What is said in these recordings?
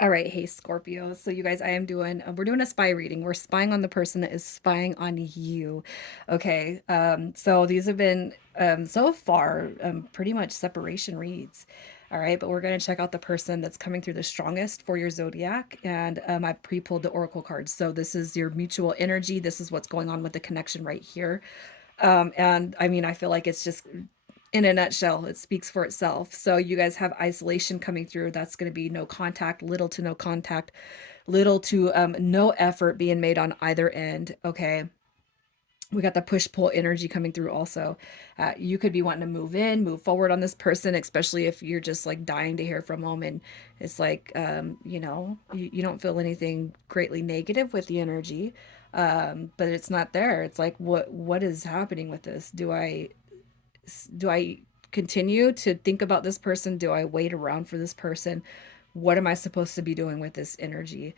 All right, hey Scorpio. So you guys, we're doing a spy reading. We're spying on the person that is spying on you. Okay. So these have been so far pretty much separation reads. All right, but we're going to check out the person that's coming through the strongest for your zodiac, and I pre-pulled the oracle cards. So this is your mutual energy. This is what's going on with the connection right here. And I mean, I feel like it's just in a nutshell, it speaks for itself. So you guys have isolation coming through. That's going to be no contact, little to no contact, little to no effort being made on either end. Okay. We got the push pull energy coming through also. You could be wanting to move in, move forward on this person, especially if you're just like dying to hear from them. And it's like, you don't feel anything greatly negative with the energy, but it's not there. It's like, what is happening with this? Do I continue to think about this person? Do I wait around for this person? What am I supposed to be doing with this energy?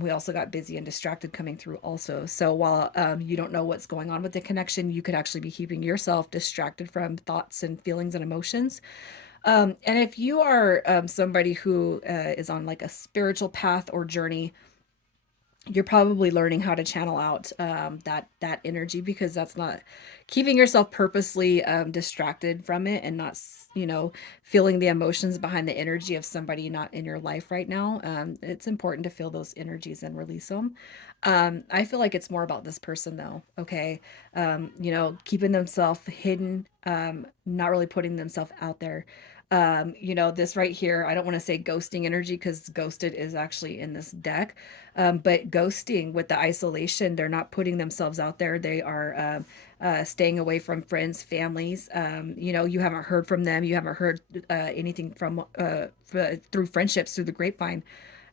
We also got busy and distracted coming through also. So while you don't know what's going on with the connection, you could actually be keeping yourself distracted from thoughts and feelings and emotions. And if you are somebody who is on like a spiritual path or journey, you're probably learning how to channel out that energy, because that's not keeping yourself purposely distracted from it, and not feeling the emotions behind the energy of somebody not in your life right now. It's important to feel those energies and release them. I feel like it's more about this person though. Okay. Keeping themselves hidden, not really putting themselves out there. This right here, I don't want to say ghosting energy, because ghosted is actually in this deck. But ghosting with the isolation, they're not putting themselves out there. They are staying away from friends, families. You haven't heard from them. You haven't heard anything from through friendships, through the grapevine.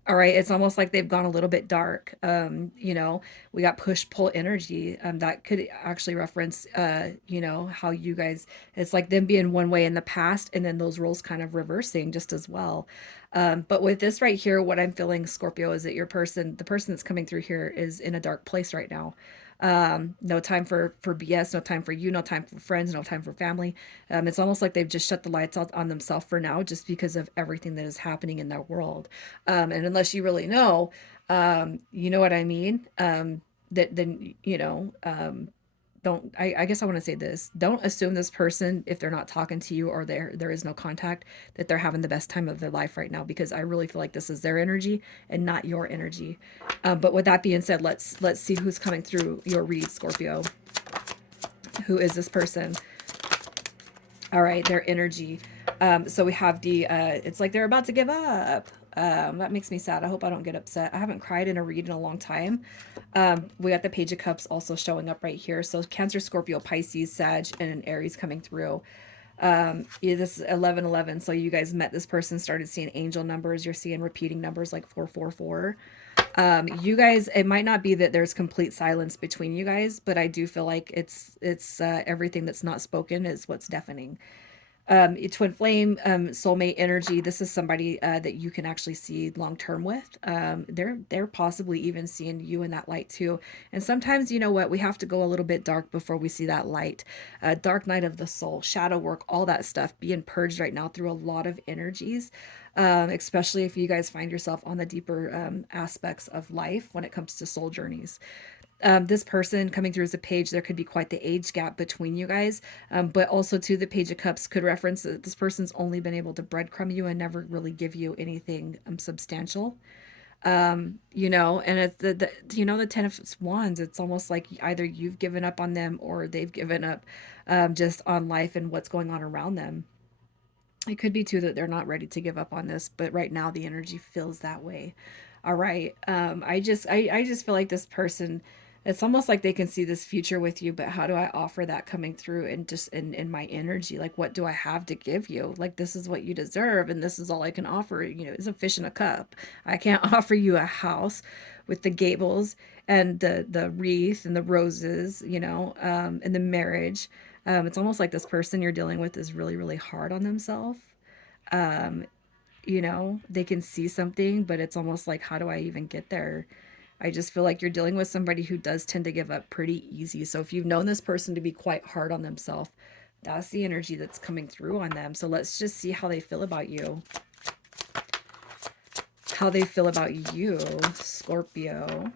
All right, it's almost like they've gone a little bit dark. We got push pull energy. That could actually reference, how you guys, it's like them being one way in the past and then those roles kind of reversing just as well. But with this right here, what I'm feeling, Scorpio, is that the person that's coming through here is in a dark place right now. No time for BS, no time for you, no time for friends, no time for family. It's almost like they've just shut the lights out on themselves for now, just because of everything that is happening in their world. And unless you really know, you know what I mean? That then don't I guess I want to say this. Don't assume this person, if they're not talking to you or there is no contact, that they're having the best time of their life right now, because I really feel like this is their energy and not your energy. But with that being said, let's see who's coming through your read, Scorpio. Who is this person? All right, their energy. So we have it's like they're about to give up. That makes me sad. I hope I don't get upset. I haven't cried in a read in a long time. We got the Page of Cups also showing up right here. So Cancer, Scorpio, Pisces, Sag, and an Aries coming through. Yeah, this is 1111. So you guys met this person, started seeing angel numbers. You're seeing repeating numbers like 444. You guys, it might not be that there's complete silence between you guys, but I do feel like it's everything that's not spoken is what's deafening. Twin flame, soulmate energy. This is somebody that you can actually see long term with. They're possibly even seeing you in that light too. And sometimes, you know what, we have to go a little bit dark before we see that light. Dark night of the soul, shadow work, all that stuff being purged right now through a lot of energies. Especially if you guys find yourself on the deeper aspects of life when it comes to soul journeys. This person coming through as a page, there could be quite the age gap between you guys. But also, too, the Page of Cups could reference that this person's only been able to breadcrumb you and never really give you anything substantial. And it's the Ten of Wands. It's almost like either you've given up on them or they've given up just on life and what's going on around them. It could be too that they're not ready to give up on this, but right now the energy feels that way. All right. I just feel like this person, it's almost like they can see this future with you, but how do I offer that coming through and just in my energy? Like, what do I have to give you? Like, this is what you deserve, and this is all I can offer. It's a fish in a cup. I can't offer you a house with the gables and the wreath and the roses, and the marriage. It's almost like this person you're dealing with is really, really hard on themselves. Um, they can see something, but it's almost like, how do I even get there? I just feel like you're dealing with somebody who does tend to give up pretty easy. So if you've known this person to be quite hard on themselves, that's the energy that's coming through on them. So let's just see how they feel about you. how they feel about you, Scorpio.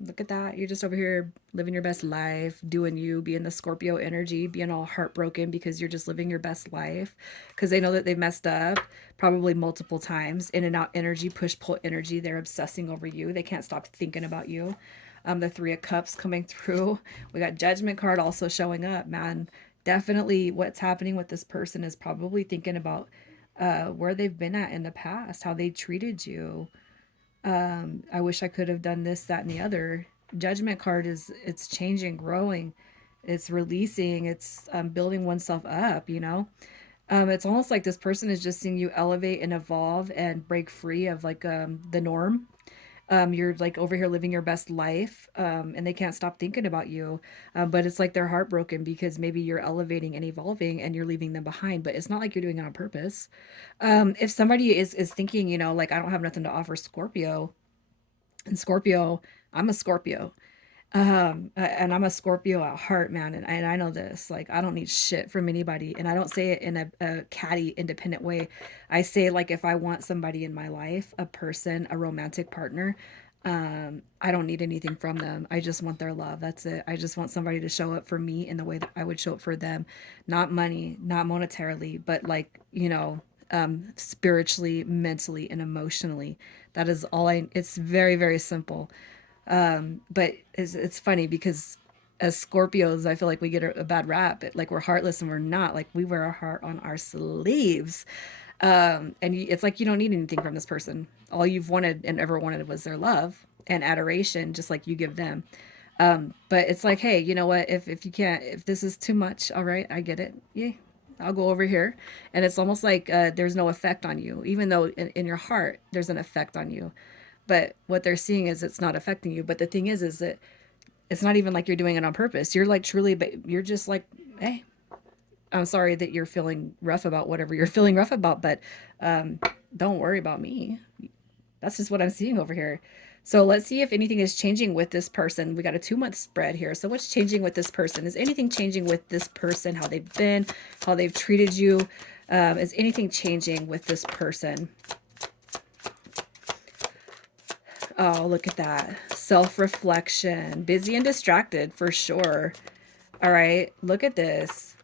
Look at that. You're just over here living your best life, doing you, being the Scorpio energy, being all heartbroken because you're just living your best life. Because they know that they've messed up probably multiple times. In and out energy, push pull energy. They're obsessing over you. They can't stop thinking about you. The Three of Cups coming through. We got Judgment card also showing up, man. Definitely what's happening with this person is probably thinking about where they've been at in the past, how they treated you. I wish I could have done this, that, and the other. Judgment card is it's changing, growing, it's releasing, it's building oneself up. It's almost like this person is just seeing you elevate and evolve and break free of like the norm. You're like over here living your best life, and they can't stop thinking about you. But it's like they're heartbroken because maybe you're elevating and evolving and you're leaving them behind. But it's not like you're doing it on purpose. If somebody is thinking, like I don't have nothing to offer Scorpio, and Scorpio, I'm a Scorpio. And I'm a Scorpio at heart, man. And I know this. Like, I don't need shit from anybody. And I don't say it in a catty, independent way. I say, like, if I want somebody in my life, a person, a romantic partner, I don't need anything from them. I just want their love. That's it. I just want somebody to show up for me in the way that I would show up for them. Not money, not monetarily, but like, spiritually, mentally, and emotionally. That is all it's very, very simple. But it's funny because as Scorpios, I feel like we get a bad rap. Like we're heartless and we're not. Like we wear our heart on our sleeves. And it's like you don't need anything from this person. All you've wanted and ever wanted was their love and adoration, just like you give them. But it's like, hey, you know what? If you can't, if this is too much, all right, I get it. Yeah, I'll go over here. And it's almost like there's no effect on you, even though in your heart there's an effect on you. But what they're seeing is it's not affecting you. But the thing is that it's not even like you're doing it on purpose. You're like truly, but you're just like, hey, I'm sorry that you're feeling rough about whatever you're feeling rough about, but um, don't worry about me. That's just what I'm seeing over here. So let's see if anything is changing with this person. We got a 2 month spread here. So what's changing with this person? Is anything changing with this person? How they've been, how they've treated you? Is anything changing with this person? Oh, look at that. Self-reflection. Busy and distracted for sure. All right. Look at this.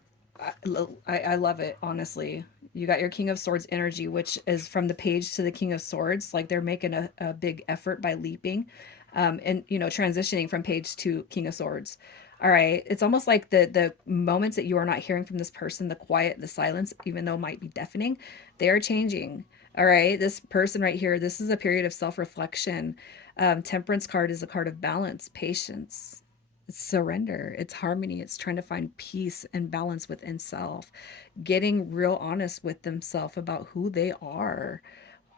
I love it, honestly. You got your King of Swords energy, which is from the page to the King of Swords. Like they're making a big effort by leaping, and transitioning from page to King of Swords. All right, it's almost like the moments that you are not hearing from this person, the quiet, the silence, even though it might be deafening, they are changing. All right, this person right here, this is a period of self-reflection. Temperance card is a card of balance, patience, it's surrender, it's harmony, it's trying to find peace and balance within self, getting real honest with themselves about who they are,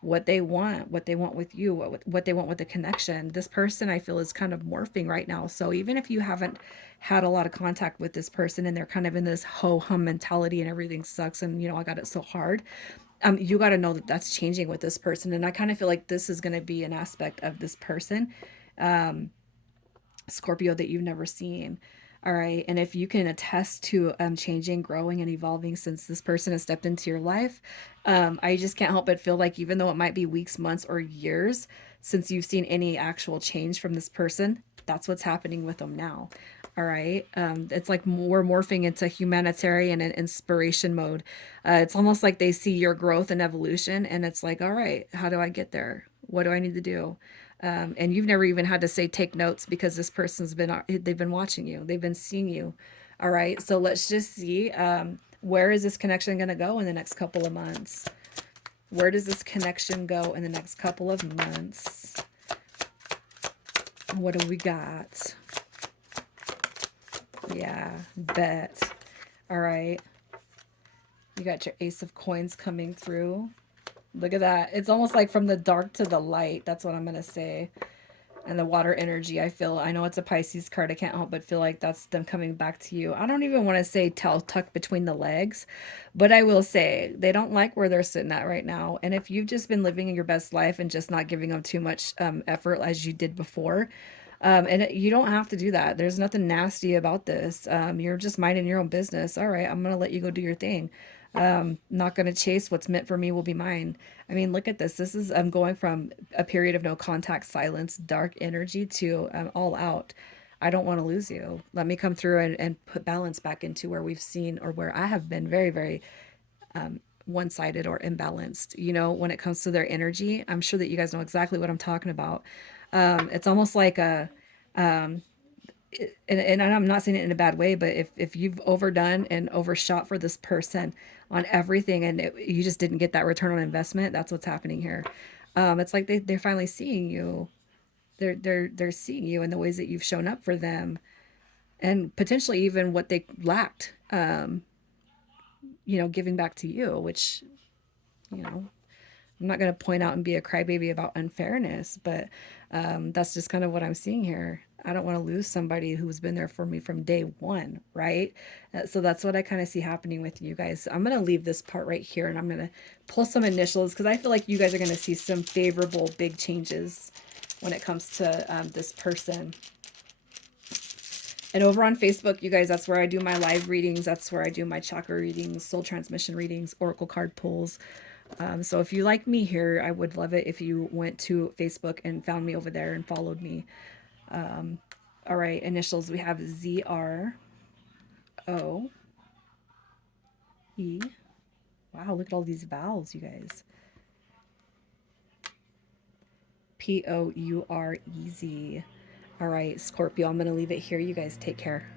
what they want with you, what they want with the connection. This person I feel is kind of morphing right now. So even if you haven't had a lot of contact with this person and they're kind of in this ho hum mentality and everything sucks and I got it so hard, you got to know that that's changing with this person. And I kind of feel like this is going to be an aspect of this person, Scorpio, that you've never seen. All right. And if you can attest to changing, growing, and evolving since this person has stepped into your life, I just can't help but feel like even though it might be weeks, months, or years since you've seen any actual change from this person, that's what's happening with them now. All right. It's like we're morphing into humanitarian and inspiration mode. It's almost like they see your growth and evolution, and it's like, all right, how do I get there? What do I need to do? And you've never even had to say take notes because this person's they've been watching you, they've been seeing you. All right, so let's just see, where is this connection going to go in the next couple of months? Where does this connection go in the next couple of months? What do we got? Yeah, bet. All right, you got your Ace of Coins coming through. Look at that. It's almost like from the dark to the light. That's what I'm going to say. And the water energy, I know it's a Pisces card. I can't help but feel like that's them coming back to you. I don't even want to say tail tucked between the legs, but I will say they don't like where they're sitting at right now. And if you've just been living your best life and just not giving them too much effort as you did before, you don't have to do that. There's nothing nasty about this. You're just minding your own business. All right, I'm going to let you go do your thing. Not going to chase what's meant for me will be mine. I mean, look at this. This is I'm going from a period of no contact, silence, dark energy to all out. I don't want to lose you. Let me come through and put balance back into where we've seen or where I have been very, very one sided or imbalanced, you know, when it comes to their energy. I'm sure that you guys know exactly what I'm talking about. It's almost like a, and I'm not saying it in a bad way, but if you've overdone and overshot for this person on everything and you just didn't get that return on investment, that's what's happening here. It's like they're finally seeing you. They're seeing you in the ways that you've shown up for them and potentially even what they lacked, you know, giving back to you, which, you know, I'm not going to point out and be a crybaby about unfairness, but that's just kind of what I'm seeing here. I don't want to lose somebody who's been there for me from day one, right? So that's what I kind of see happening with you guys. I'm going to leave this part right here and I'm going to pull some initials because I feel like you guys are going to see some favorable big changes when it comes to this person. And over on Facebook, you guys, that's where I do my live readings. That's where I do my chakra readings, soul transmission readings, oracle card pulls. So if you like me here, I would love it if you went to Facebook and found me over there and followed me. All right, initials we have ZROE. Wow, look at all these vowels, you guys. POUREZ. All right, Scorpio, I'm going to leave it here. You guys take care.